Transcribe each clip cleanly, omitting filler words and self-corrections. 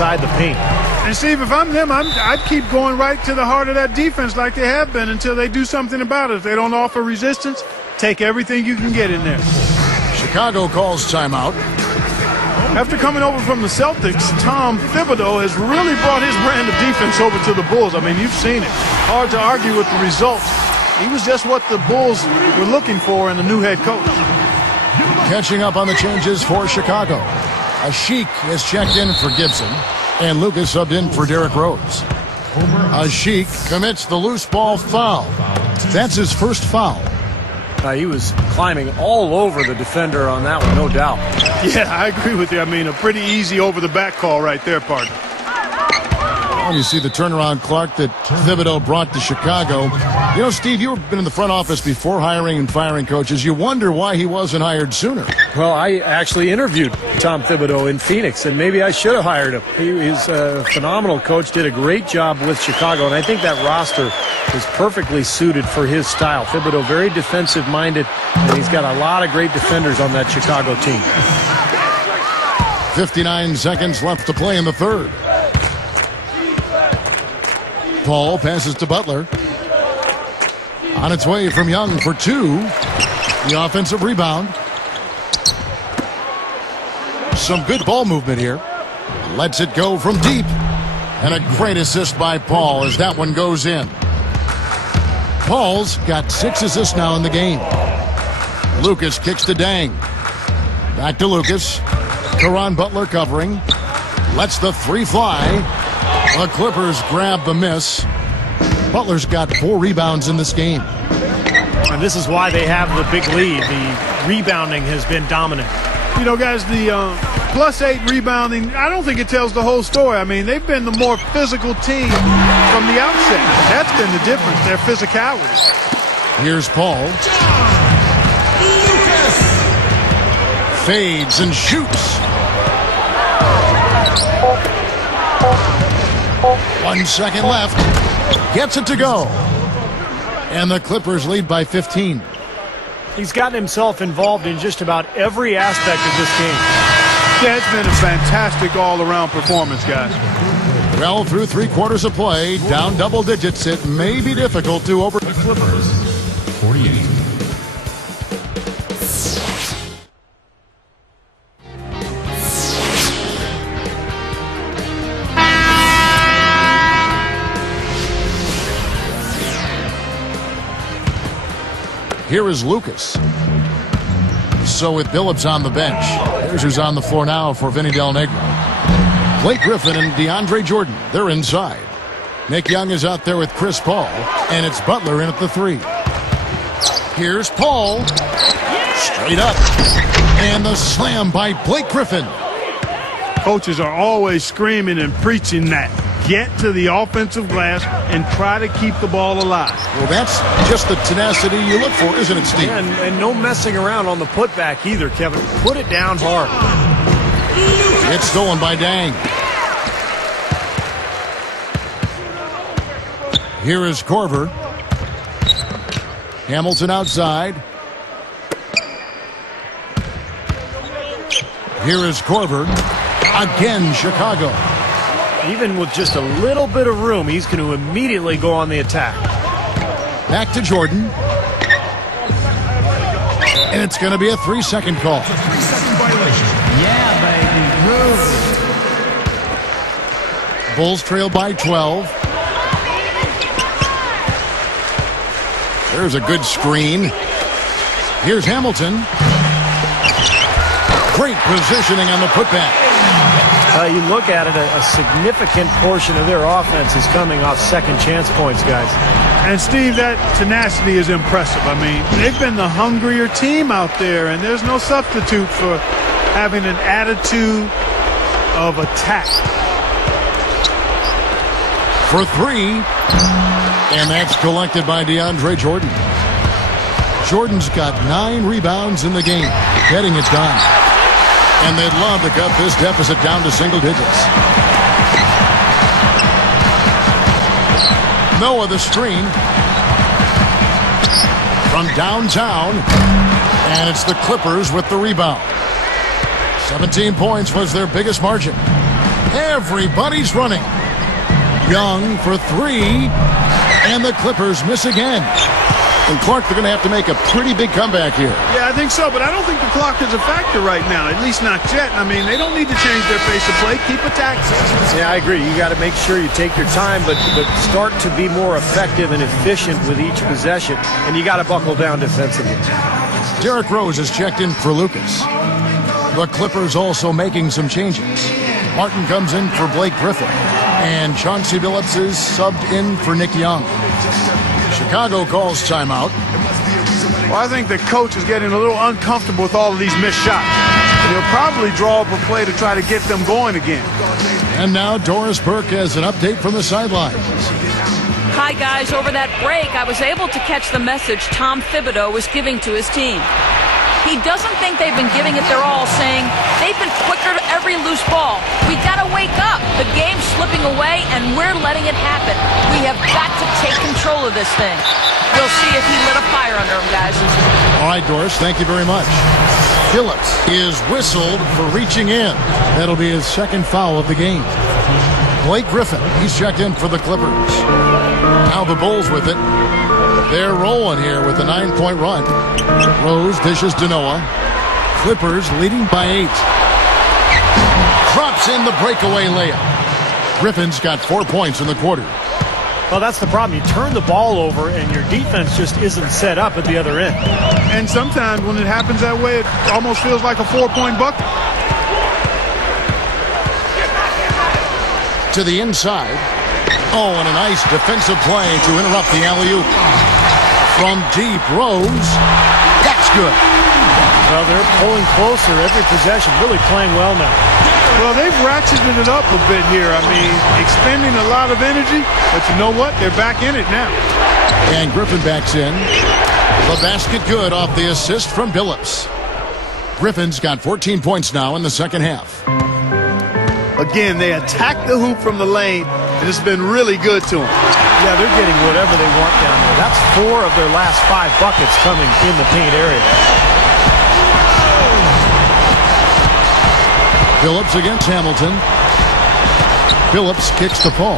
inside the paint. And Steve, if I'm them, I'd keep going right to the heart of that defense like they have been until they do something about it. If they don't offer resistance, take everything you can get in there. Chicago calls timeout. After coming over from the Celtics, Tom Thibodeau has really brought his brand of defense over to the Bulls. I mean, you've seen it. Hard to argue with the results. He was just what the Bulls were looking for in a new head coach. Catching up on the changes for Chicago. Ashik is checked in for Gibson, and Lucas subbed in for Derrick Rose. Ashik commits the loose ball foul. That's his first foul. He was climbing all over the defender on that one, no doubt. Yeah, I agree with you. I mean, a pretty easy over-the-back call right there, partner. Well, you see the turnaround, Clark, that Thibodeau brought to Chicago. You know, Steve, you've been in the front office before hiring and firing coaches. You wonder why he wasn't hired sooner. Well, I actually interviewed Tom Thibodeau in Phoenix, and maybe I should have hired him. He's a phenomenal coach, did a great job with Chicago, and I think that roster is perfectly suited for his style. Thibodeau, very defensive-minded, and he's got a lot of great defenders on that Chicago team. 59 seconds left to play in the third. Paul passes to Butler. On its way from Young for two. The offensive rebound. Some good ball movement here. Lets it go from deep. And a great assist by Paul as that one goes in. Paul's got 6 assists now in the game. Lucas kicks to Dang. Back to Lucas. Caron Butler covering. Lets the three fly. The Clippers grab the miss. Butler's got 4 rebounds in this game. And this is why they have the big lead. The rebounding has been dominant. You know, guys, the +8 rebounding, I don't think it tells the whole story. I mean, they've been the more physical team from the outset. That's been the difference, their physicality. Here's Paul. Fades and shoots. 1 second left. Gets it to go. And the Clippers lead by 15. He's gotten himself involved in just about every aspect of this game. Yeah, it's been a fantastic all-around performance, guys. Well, through 3 quarters of play, down double digits, it may be difficult to over... The Clippers, 48. Here is Lucas. So with Billups on the bench, here's who's on the floor now for Vinny Del Negro. Blake Griffin and DeAndre Jordan, they're inside. Nick Young is out there with Chris Paul, and it's Butler in at the 3. Here's Paul. Straight up. And the slam by Blake Griffin. Coaches are always screaming and preaching that. Get to the offensive glass and try to keep the ball alive. Well, that's just the tenacity you look for, isn't it, Steve? Yeah, and no messing around on the putback either, Kevin. Put it down hard. It's stolen by Dang. Here is Korver. Hamilton outside. Here is Korver. Again, Chicago. Even with just a little bit of room, he's going to immediately go on the attack. Back to Jordan. And it's going to be a 3-second call. 3-second violation. Yeah, baby. Move. Bulls trail by 12. There's a good screen. Here's Hamilton. Great positioning on the putback. You look at it, a significant portion of their offense is coming off second chance points, guys. And, Steve, that tenacity is impressive. I mean, they've been the hungrier team out there, and there's no substitute for having an attitude of attack. For 3. And that's collected by DeAndre Jordan. Jordan's got 9 rebounds in the game, getting it done. And they'd love to cut this deficit down to single digits. Noah the screen. From downtown. And it's the Clippers with the rebound. 17 points was their biggest margin. Everybody's running. Young for three, and the Clippers miss again. And Clark, they're going to have to make a pretty big comeback here. Yeah, I think so, but I don't think the clock is a factor right now, at least not yet. I mean, they don't need to change their pace of play. Keep attacking. Yeah, I agree. You got to make sure you take your time, but start to be more effective and efficient with each possession, and you got to buckle down defensively. Derrick Rose is checked in for Lucas. The Clippers also making some changes. Martin comes in for Blake Griffin, and Chauncey Billups is subbed in for Nick Young. Chicago calls timeout. Well, I think the coach is getting a little uncomfortable with all of these missed shots. And he'll probably draw up a play to try to get them going again. And now Doris Burke has an update from the sidelines. Hi, guys. Over that break, I was able to catch the message Tom Thibodeau was giving to his team. He doesn't think they've been giving it their all, saying they've been quicker to every loose ball. We got to wake up. The game's slipping away, and we're letting it happen. We have got to take control of this thing. We'll see if he lit a fire under him, guys. All right, Doris, thank you very much. Billups is whistled for reaching in. That'll be his second foul of the game. Blake Griffin, he's checked in for the Clippers. Now the Bulls with it. They're rolling here with a 9-point run. Rose dishes to Noah. Clippers leading by 8. Drops in the breakaway layup. Griffin's got 4 points in the quarter. Well, that's the problem. You turn the ball over, and your defense just isn't set up at the other end. And sometimes when it happens that way, it almost feels like a 4-point bucket. To the inside. Oh, and a nice defensive play to interrupt the alley-oop. From deep, Rose. That's good. Well, they're pulling closer every possession, really playing well now. Well, they've ratcheted it up a bit here. I mean, expending a lot of energy, but you know what? They're back in it now. And Griffin backs in. The basket good off the assist from Billups. Griffin's got 14 points now in the second half. Again, they attack the hoop from the lane, and it's been really good to them. Yeah, they're getting whatever they want down there. That's 4 of their last 5 buckets coming in the paint area. Billups against Hamilton. Billups kicks to Paul.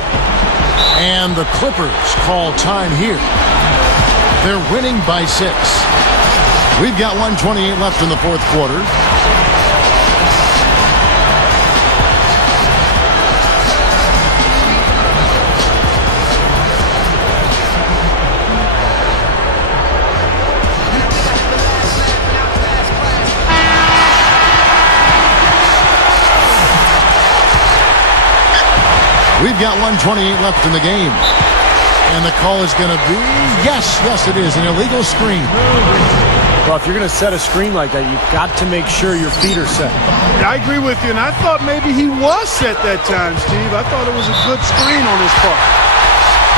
And the Clippers call time here. They're winning by 6. We've got 1:28 left in the fourth quarter. We've got 1:28 left in the game. And the call is going to be, yes, it is, an illegal screen. Well, if you're going to set a screen like that, you've got to make sure your feet are set. I agree with you, and I thought maybe he was set that time, Steve. I thought it was a good screen on his part.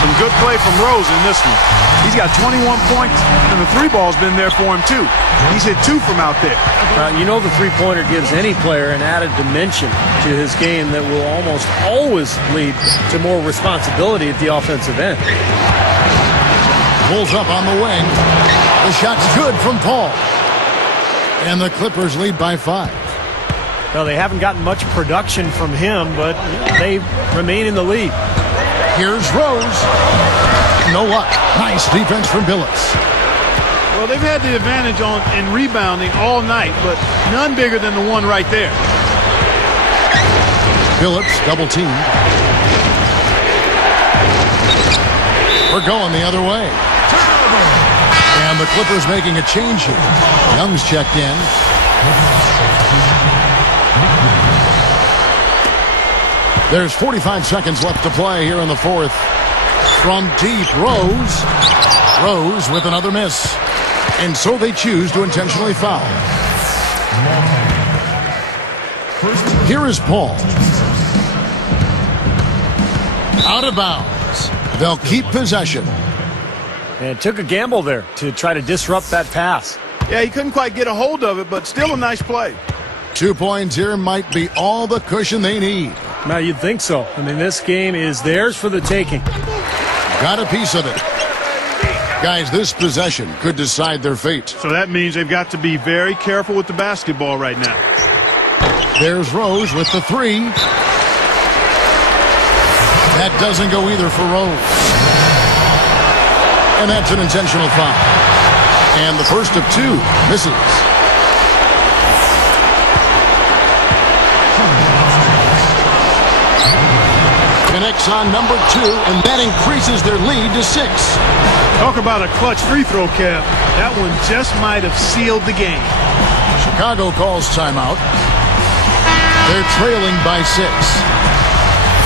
Some good play from Rose in this one. He's got 21 points, and the 3 ball's been there for him, too. He's hit 2 from out there. You know the three-pointer gives any player an added dimension to his game that will almost always lead to more responsibility at the offensive end. Pulls up on the wing. The shot's good from Paul. And the Clippers lead by 5. Well, they haven't gotten much production from him, but they remain in the lead. Here's Rose. No luck. Nice defense from Billups. Well, they've had the advantage in rebounding all night, but none bigger than the one right there. Billups double teamed. We're going the other way. And the Clippers making a change here. Young's checked in. There's 45 seconds left to play here in the fourth. From deep, Rose. Rose with another miss. And so they choose to intentionally foul. Here is Paul. Out of bounds. They'll keep possession. And took a gamble there to try to disrupt that pass. Yeah, he couldn't quite get a hold of it, but still a nice play. 2 points here might be all the cushion they need. Now, you'd think so. I mean, this game is theirs for the taking. Got a piece of it. Guys, this possession could decide their fate. So that means they've got to be very careful with the basketball right now. There's Rose with the 3. That doesn't go either for Rose. And that's an intentional foul. And the first of two misses. Connects on number 2, and that increases their lead to 6. Talk about a clutch free throw, Kev. That one just might have sealed the game. Chicago calls timeout. They're trailing by 6.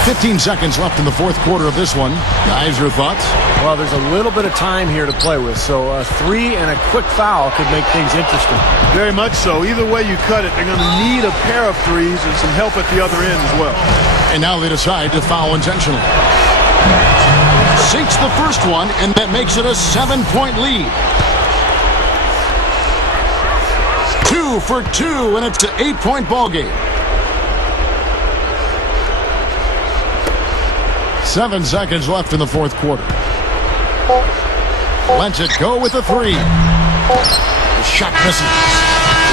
15 seconds left in the fourth quarter of this one. Guys, your thoughts? Well, there's a little bit of time here to play with, so a 3 and a quick foul could make things interesting. Very much so. Either way you cut it, they're going to need a pair of threes and some help at the other end as well. And now they decide to foul intentionally. Sinks the first one, and that makes it a 7-point lead. 2 for 2, and it's an 8-point ball game. 7 seconds left in the fourth quarter. Lets it go with a 3. The shot misses.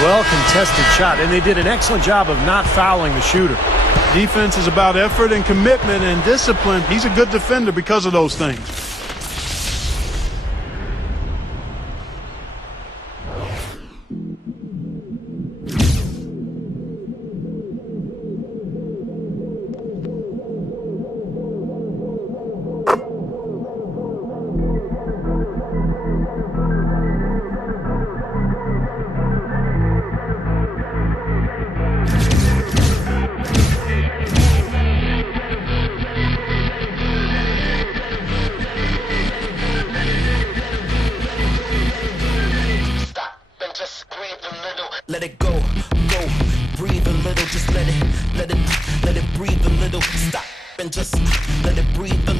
Well contested shot, and they did an excellent job of not fouling the shooter. Defense is about effort and commitment and discipline. He's a good defender because of those things. Let it go, breathe a little, just let it breathe a little. Stop and just let it breathe a little.